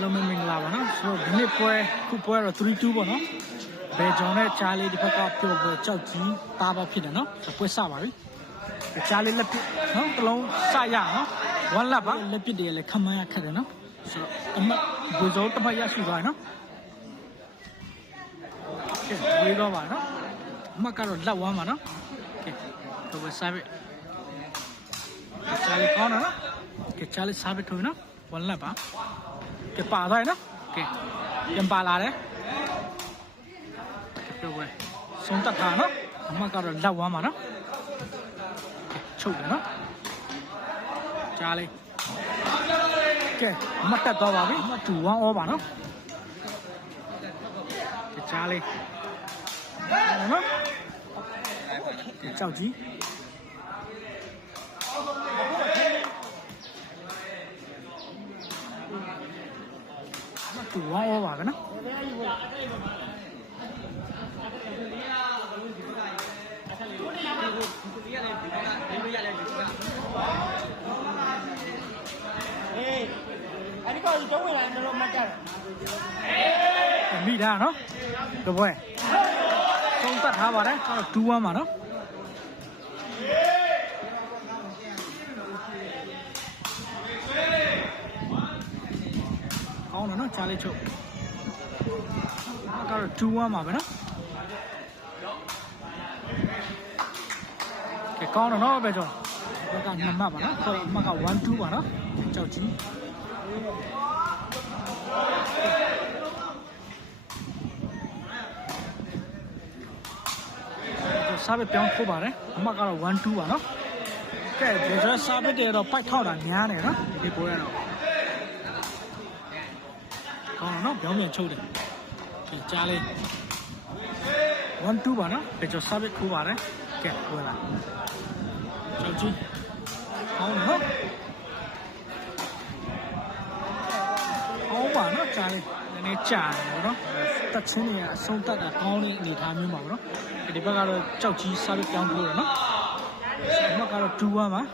အားလုံးပဲမင်္ဂလာပါနော်ဆိုတော့ဒီနေ့ပွဲခုပွဲတော့3-2ပေါ့နော်ဘယ်ဂျွန်နဲ့ချားလေးဒီဘက်ကပျော်ပွဲကြောက်ကြီးတားပါဖြစ်တယ်နော်ဆိုပွဲစပါပြီချားလေးလက်ပစ်နော်တစ်လုံးစရနော်ဝမ်းလက်ပါလက်ပစ်တွေလည်းခမန်းရခက်တယ်နော်ဆိုတော့အမတ်ဘူဇောတစ်ပတ်ရရှိသွားတယ်နော်ကဲဝေးတော့ပါနော်အမတ်ကတော့လက်ဝမ်းပါနော်ကဲတော့ပဲစားပြီချားလေးကောင်းတယ်နော်ကဲချားလေးစားပြီထွေးနော်ဝမ်းလက်ပါ ကဲပါသွားရနော်ကဲပြန်ပါလာတယ်ကဲပြောပွဲဆုံးတက်တာနော်အမကတော့လက်ဝမ်းပါနော်ကဲချုပ်တယ်နော်ကြားလေးကဲအမတက်သွားပါပြီအမတူဝမ်းဩပါနော်ကဲကြားလေးနော်ကဲကြောက် ကြီးအမတူဝမ်းဩပါပဲနော်အေးအဲ့ဒီကောင်ကြီးတော့ဝင်လာတယ်လို့မှတ်ကြတယ်မိထားနော်တပွဲသုံးတတ်ထားပါတယ်အဲ့တော့2-1ပါနော် ကောင်းတယ်နော်ချားလေးချုပ်ကတော့2-1ပါပဲနော်ကဲကောင်းတယ်နော်ပဲကျော်ဘက်က2မှတ်ပါနော်ဟိုအမှတ်က1-2ပါနော်ကြောက်ကြီးစားပဲပြောင်းထိုးပါတယ်အမှတ်ကတော့1-2ပါနော်ကဲဒီဆိုစားပဲတဲ့တော့ပိုက်ထောက်တာများနေနော်ဒီပွဲကတော့ ကောင်းတယ်နော်ပြောင်းပြန်ချုပ်တယ်ကဲကြားလေး1-2ပါနော်ဒီဆိုစားပဲထိုးပါတယ်ကဲဝင်လာကြောက်ကြီးကောင်းတယ်နော်အောင်ပါနော်ကြားလေးနည်းနည်းကြာတယ်ပေါ့နော်တက်ချင်းတွေကအဆုံးတက်တာကောင်းတဲ့အနေအထားမျိုးပါပေါ့နော်ဒီဘက်ကတော့ကြောက်ကြီးစားပြီးပြောင်းထိုးတယ်နော်အမှတ်ကတော့2-1ပါကော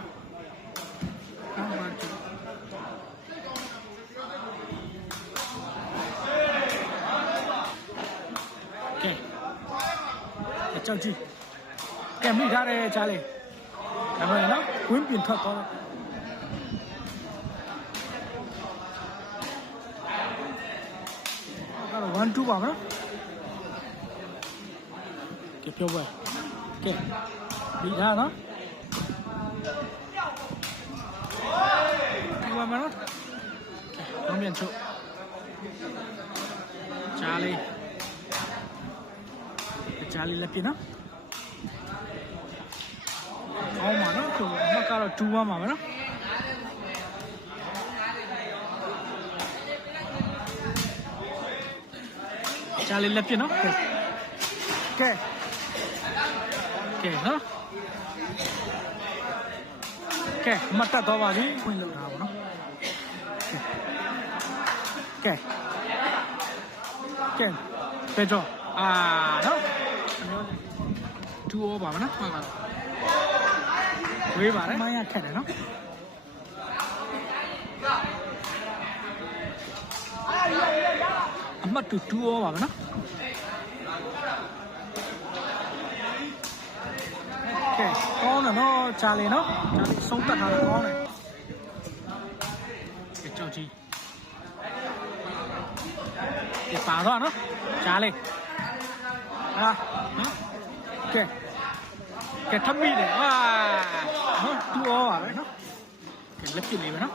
ကြောက်ကြီးကဲမိထားတယ်ကြားလေးဒါမှမဟုတ်နော်ဝင်းပြင်ထွက်သွားတော့ကတော့1 2ပါမနော်ကဲပြောပွဲကဲဒီထားနော်ဒီပါမနော်တော့ပြန်ချုပ်ချားလေး ချားလေးလက်ပြနော်အောင်းပါနော်သူအမကတော့2 1ပါမနော်ချာလေးလက်ပြနော်ကဲကဲကဲနော်ကဲမတ်တက်တော့ပါပြီဝင်လို့တာပါနော်ကဲကဲပဲတော့အာနော် တူအောပါမနော်မှန်ပါဝေးပါတယ်မရခက်တယ်နော်အမှတ်တူတူအောပါမနော်ကဲကောင်းတယ်နော်ချာလီနော်ချာလီဆုံးတက်ထားတယ်ကောင်းတယ်ကဲကြောက်ကြီးဒီပါတော့နော်ချာလီဟာနော်ကဲ 개탑미네 와 어? 두어 알아? 갤럭시네 왜나?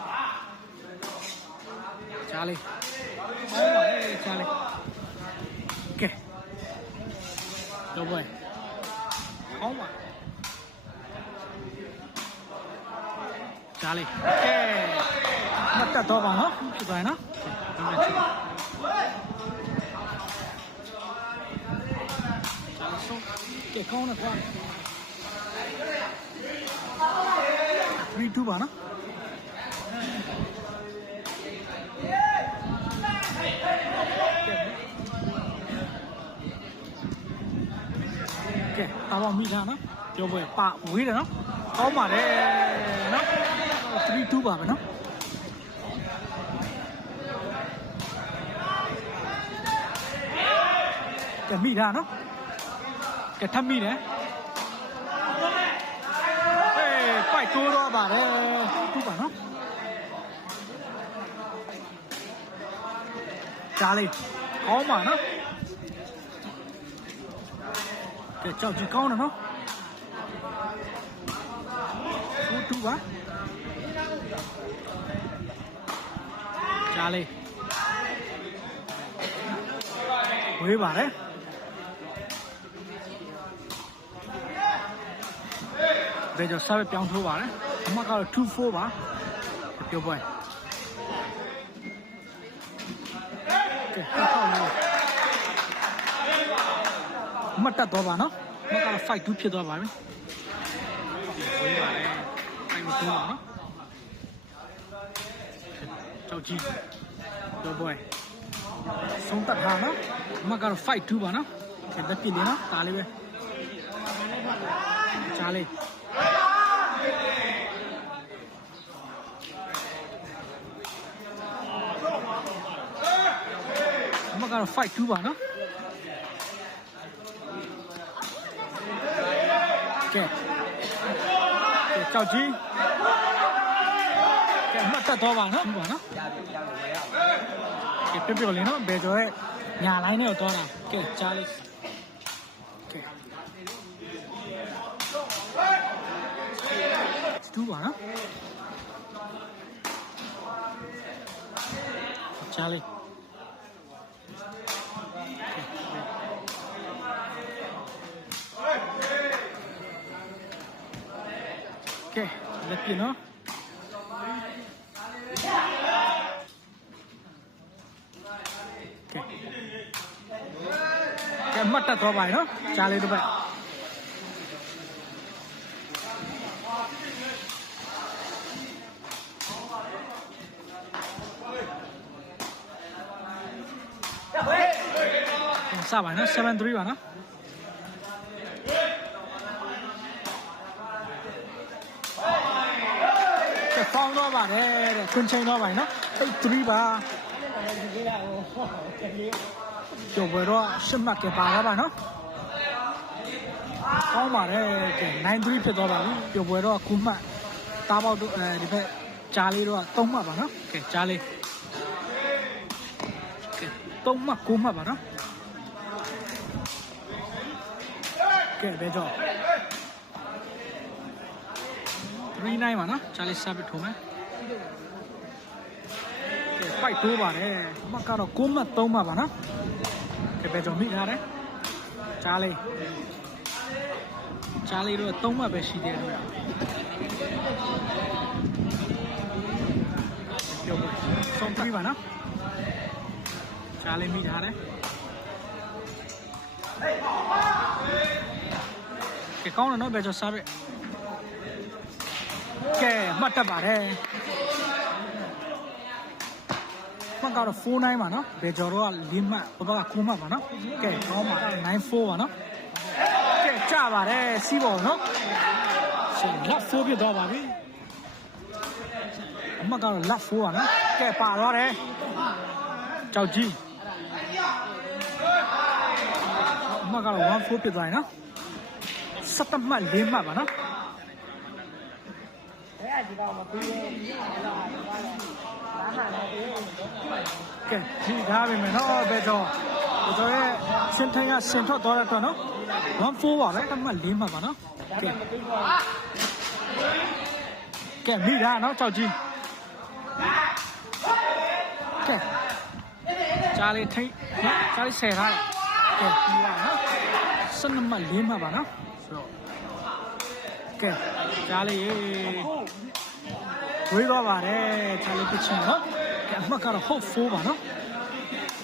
잘해 잘해 잘해 오케이 여보해 어마 잘해 오케이 맞다 더 봐. 어? 이거 해나? 잘했어. 오케이, 가오나, 가오나. 32ပါနော်ကဲအဘောမိသားနော်ပြောပွဲပဝေးတယ်နော်ကောင်းပါတယ်နော်32ပါပဲနော်ကဲမိသားနော်ကဲထပ်မိတယ် ပိုက်တိုးတော့ပါတယ်တူပါနော်ကြားလေးကောင်းပါနော်ကဲကြောက်ကြည့်ကောင်းတယ်နော်တူတူပါကြားလေးဝေးပါ တယ်ဒါကြောင့်ဆက်ပြောင်းထိုးပါတယ်အမကတော့2-4ပါပြောပွဲကဲထောက်လို့မတ်တက်တော့ပါနော်မတ်ကတော့ fight 2ဖြစ်သွားပါပြီဝေးပါတယ်ဖိုက်မထိုးပါနော်ကြောက်ကြည့်ပြောပွဲဆုံးတက်ထားနော်အမကတော့ fight 2ပါနော်ဒီလက်ပြစ်လေးနော်ဒါလေးပဲချားလေး ကတော့ fight 2ပါနော်ကဲကဲကြောက်ကြီးကဲအမတ်တက်တော့ပါနော်2ပါနော်ကဲပြပြလေးနော်ဘယ်ကျော်ရဲ့ညာလိုင်းနဲ့တော့တာကဲကြားလေးကဲတူပါနော်ကြားလေး ကဲလက်ပြနော်ကဲကဲမှတ်တက်သွားပါရနော်ကြားလေးတစ်ပတ်စပါနော်7-3ပါနော် ကဲဖောင်းတော့ပါတယ်တဲ့ခွင်ချိန်တော့ပါနော်8-3ပါဒီကိလာဟိုကလေးကျော်ပွဲတော့ရှစ်မှတ်ကပါလာပါနော်ကောင်းပါတယ်ကဲ9-3ဖြစ်သွားပါပြီကျော်ပွဲတော့9မှတ်တားပေါက်တို့အဲဒီဘက်ကြားလေးတော့3မှတ်ပါနော်ကဲကြားလေးကဲ3မှတ်9မှတ်ပါနော်ကဲဘယ်တော့ 3-9ပါနော်ကြားလေးစပ်ပြီးထုံးမယ်ကဲ fight တိုးပါတယ်အမှတ်ကတော့9မှတ်3မှတ်ပါနော်ကဲပဲကြောင့်မိထားတယ်ကြားလေးကြားလေးတော့သုံးမှတ်ပဲရှိသေးတယ်ပြောပါဆုံးပြီပါနော်ကြားလေးမိထားတယ်ကဲကောင်းတယ်နော်ပဲကြောင့်စားပဲ ကဲမှတ်တတ်ပါတယ်မှတ်ကတော့49ပါနော်ဘယ်ကျော်တော့၄မှတ်ဟိုဘက်က9မှတ်ပါနော်ကဲကောင်းပါ94ပါနော်ကဲကြပါတယ်စီးပေါ်နော်ရှင်လက်4ပြတော့ပါပြီအမှတ်ကတော့လက်4ပါနော်ကဲပါသွားတယ်ကြောက်ကြီးအမှတ်ကတော့1 4ပြသွားရင်နော်7မှတ်4မှတ်ပါနော် ဘယ်အဒီကောင်မပြီးရင်ဒီကတော့ဟာတော့လာမှလည်းအေးကဲဒီကားပြီမယ်နော်ဘယ်တော့ဘယ်တော့ရဲ့စင်ထိုင်ကစင်ထွက်သွားတဲ့အတွက်နော်1 4ပါပဲတတ်မှတ်4မှတ်ပါနော်ဒါကဲမှမပြီးတော့ကဲမိတာနော်ကြောက်ကြီးကဲကြားလေးထိတ်နော်ကြားလေးဆယ်ထားတယ်ကဲပြီးပါနော်စနမလေးမှပါနော်ဆိုတော့ ကဲကြားလေးရေဝေးသွားပါတယ်ကြားလေးပြချင်နော်ကဲအမှတ်ကတော့ဟုတ်4ပါနော်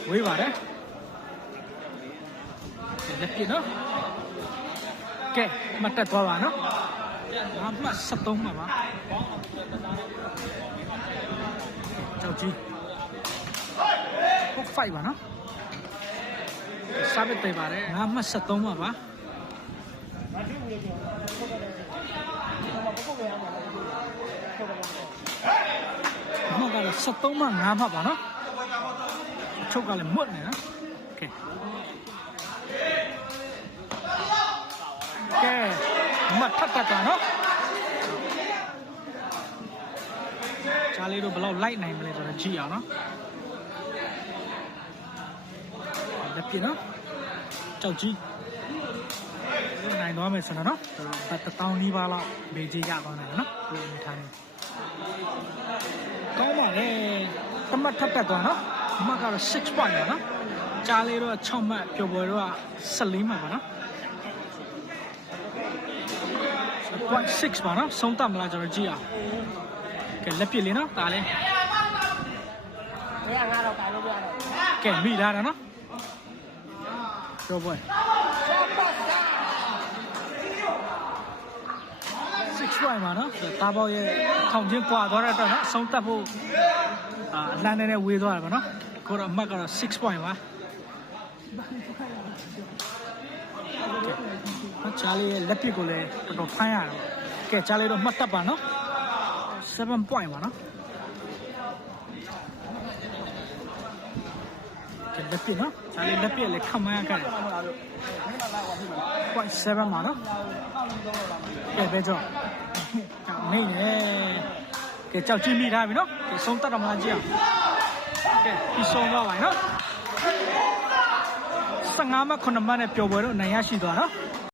ဝေးပါတယ်ကဲလက်ပြနော်ကဲမတ်တက်သွားပါနော်အမှတ်73မှာပါကြောက်ကြီးဟုတ်ဖိုက်ပါနော်စားမတေးပါတယ်ငါမှ73ပါပါမထူးဘူးလေပြော မှတ်ကတော့73မှ5မှတ်ပါနော်ချုပ်ကလည်းမွတ်နေနော်ကဲကဲမတ်ထပ်တက်တာနော်ချားလေးတို့ဘယ်လောက်လိုက်နိုင်မလဲဆိုတော့ကြည့်အောင်နော်လက်ပြနော်ကြောက်ကြီး နိုင်သွားမယ်ဆိုတော့နော်ဘတ်တောင်းနီးပါးလောက်မေးကြီးရသွားနိုင်တယ်နော်ဒီအနေထားမျိုးကောင်းပါလေတမတ်ထပ်တက်သွားနော်အမကတော့6 point ပါနော်ကြားလေးတော့6မှတ်ပျော်ပွဲတော့14မှတ်ပါနော်6ပါနော်ဆုံးတက်မလားကျွန်တော်ကြည့်အောင်ကဲလက်ပြလေးနော်ဒါလေးဘယ်ကငါတော့တိုင်လို့ပြရတယ်ကဲမိထားတာနော်ပျော်ပွဲ 6 point ပါနော်တာပေါက်ရဲ့ထောင်ချင်းကွာသွားတဲ့အတွက်နော်ဆုံးတက်ဖို့အာအလန်းနဲ့ဝေးသွားတယ်ပါနော်ကိုတော့အမှတ်ကတော့6 point ပါနော်ချားလေးရဲ့လက်ပစ်ကိုလည်းတော်တော်ဖမ်းရတယ်ကဲချားလေးတော့မှတ်တက်ပါနော်7 point ပါနော်ကဲလက်ပစ်နော်ချားလေးလက်ပစ်လည်းခမန်းရခဲ့တယ်ဟုတ်လားလို့မင်းကလာပါပြီမလား point 7ပါနော်အောက်လုံးတော့ လာမှာကဲပဲကြောနေနေကဲကြောက်ကြည့်မိထားပြီနော်ကဲဆုံးတက်တော့မလားကြည့်အောင်ကဲပြီးဆုံးတော့ပါပြီနော်15မှ9မှနဲ့ပျော်ပွဲတော့နိုင်ရရှိသွားနော်